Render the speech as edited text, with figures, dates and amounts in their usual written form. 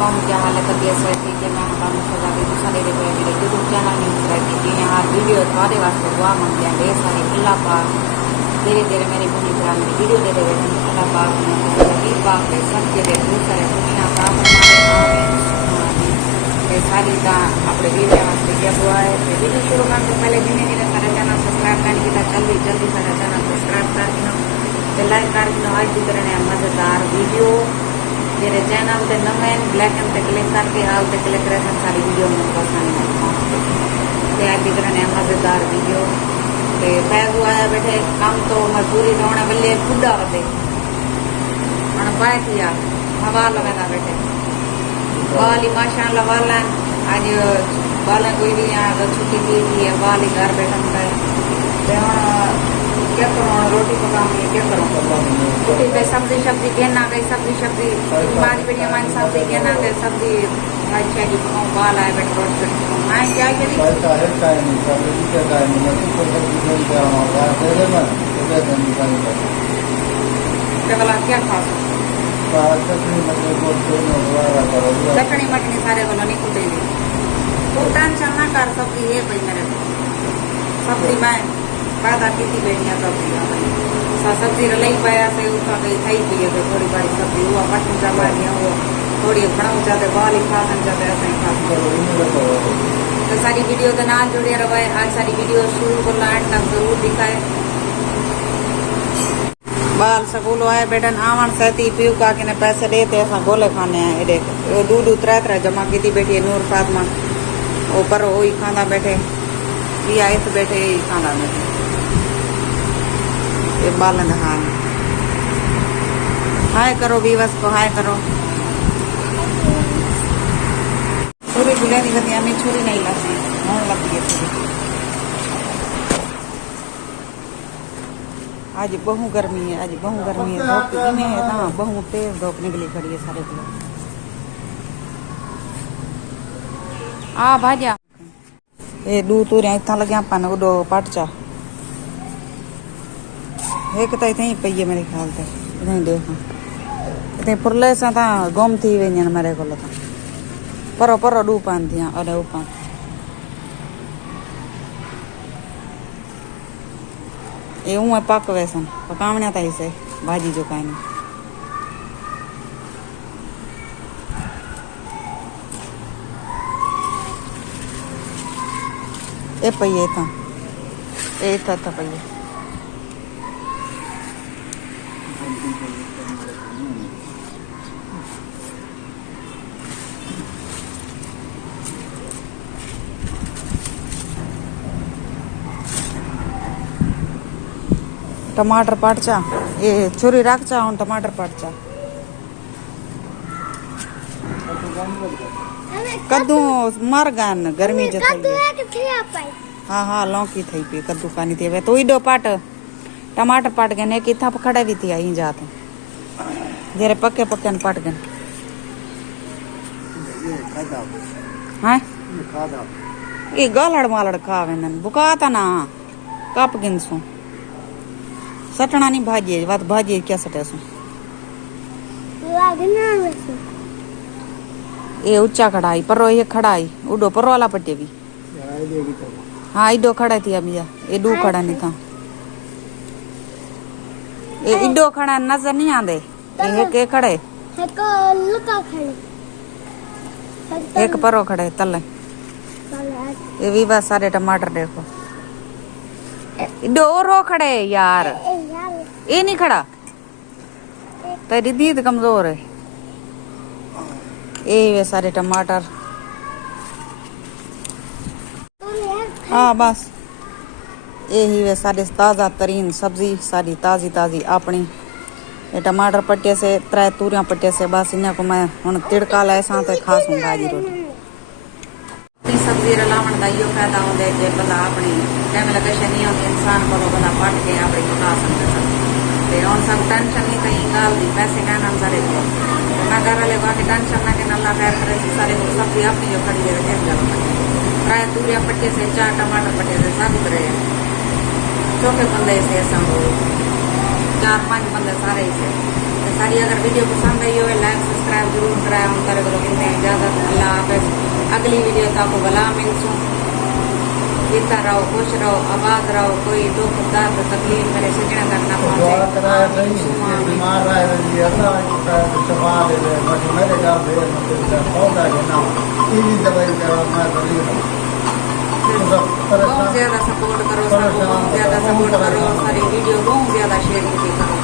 कहूँ क्या हालत तबीयत रहती कि मैं कानून सजा दी सारे मेरे यूट्यूब चैनल न्यूज़ रहती थी यहाँ वीडियो थोड़े वास्ते दुआ मंगते हैं ढेर सारी अल्लाह पाक धीरे धीरे मेरी बहनी भरा मेरी वीडियो दे दे अल्लाह पाक ने पाक है सब जगह बहुत सारे खुशियाँ सारी अपने वीडियो वास्ते किया हुआ है वीडियो शुरू करने से पहले धीरे धीरे सारे चैनल सब्सक्राइब करने की जल्दी जल्दी सारे चैनल सब्सक्राइब कर दो लाइक कर दो आज की तरह मज़ेदार वीडियो मेरे चैनल से नवे ब्लैक एंड पे क्लिक करके हाल से क्लिक रहे सारी वीडियो में पसंद आज की तरह मज़ेदार वीडियो फैज हुआ है बैठे काम तो मजदूरी रोने वाले खुदा बदे हम बाय किया हवा लगा बैठे बाल ही माशाल्लाह वाला आज बाल कोई भी यहाँ छुट्टी दी है बाल ही घर बैठा होता है क्या करूँ रोटी पकाऊंगी क्या करूँ रोटी पे सब्जी कहना गई सब्जी हमारी बेटी हमारी सब्जी कहना गई सब्जी अच्छा जी पकाऊँ बाल आए बैठे रोटी पे पकाऊँ हाँ क्या करी क्या खा चटनी मटनी सारे बोलो नहीं कुटेगी तो टेंशन ना कर सब्जी है भाई मेरे को सब्जी मैं पैदा की थी बेटियां सब्जी रलाई पाया से उसका गई थी पी तो थोड़ी बारी सब्जी हुआ मटन जमा दिया वो थोड़ी बनाऊ जाते बाल ही खा जाते ऐसा ही खा तो सारी वीडियो के नाल जुड़े रहे आज सारी वीडियो शुरू को एंड तक जरूर दिखाए बाल स्कूल आए बेटन आवन सहती पीऊ का के पैसे देते ऐसा गोले खाने हैं एडे दूध त्रै जमा की थी बेटी नूर फातमा वो पर वो ही खाना बैठे भी आए तो बैठे ही खाना बैठे ये बालन हाय करो बीवस को हाय करो छुरी भी लेनी करती हमें छुरी नहीं लगती होने लगती है छुरी आज बहु गर्मी है धूप इन्हें है ना बहु तेज धूप निकली खड़ी है सारे को आ भाजा ये दू तूर इतना लगे अपन उडो पटचा एक तो इतनी पई है मेरे ख्याल से इतनी देखा इतनी फुरले से गुम थी वे मेरे को परो परो डू पान थी अरे ऊपर ये हूँ पक वैसन पकावने था इसे भाजी जो काई ये पई था पई टमाटर पाटचा ये छुरी रखचा हूँ टमाटर पाटचा कद्दू मर गन गर्मी जो हाँ हाँ लौकी थी पी कद्दू कानी थी तो इडो पाट टमाटर पाट गए एक इतना खड़े भी थी आई जाते जरे पक्के पक्के पाट गए हाँ ये गलड़ मालड़ खावे बुकाता ना कप गिनसू सटना नहीं भाजी बात भाजी क्या सटे सो ये ऊंचा कढ़ाई परो ये कढ़ाई उडो परो वाला पट्टे भी हाँ इडो खड़ा थी अभी ये दो खड़ा नहीं था ये इडो खड़ा नजर नहीं आंदे ये के खड़े एक परो खड़े तले ये भी बस सारे टमाटर देखो इडो रो खड़े यार ये नहीं खड़ा तेरी दीद कमजोर है ये वे सारे टमाटर हाँ बस यही वे सारे ताज़ा तरीन सब्जी सारी ताज़ी अपनी ये टमाटर पट्टे से त्रै तूरियां पट्टे से बस इन्हें को मैं हूँ तिड़का लाए साथ खासूँ भाजी रोटी सब्जी रलावन का यो फायदा होता है कि बंदा अपनी टाइम लोकेशन नहीं होती इंसान को बंदा पट के अपनी पका सकते हम सब टेंशन नहीं कहीं गाल दी पैसे कहना सारे को मैं घर वाले बाकी टेंशन ना कि अल्लाह खैर करे सारे को सब्जी अपनी जो खड़ी है प्राय तूरिया पट्टे से 4 टमाटर पट्टे से सब रहे चौके बंदे से ऐसा 4-5 बंदे सारे ही से सारी अगर वीडियो पसंद आई हो लाइक सब्सक्राइब जरूर कराया हम करे करो मिलते हैं इजाजत अल्लाह हाफिज अगली वीडियो तो आपको भला मिलसूँ जीता रहो खुश रहो आबाद रहो कोई दुख दर्द तकलीफ मेरे सजने तक न पहुंचे बीमार मेरे पौधा दवाई बहुत ज्यादा सपोर्ट करो सबको बहुत ज्यादा सपोर्ट करो सारी वीडियो बहुत ज्यादा शेयर करो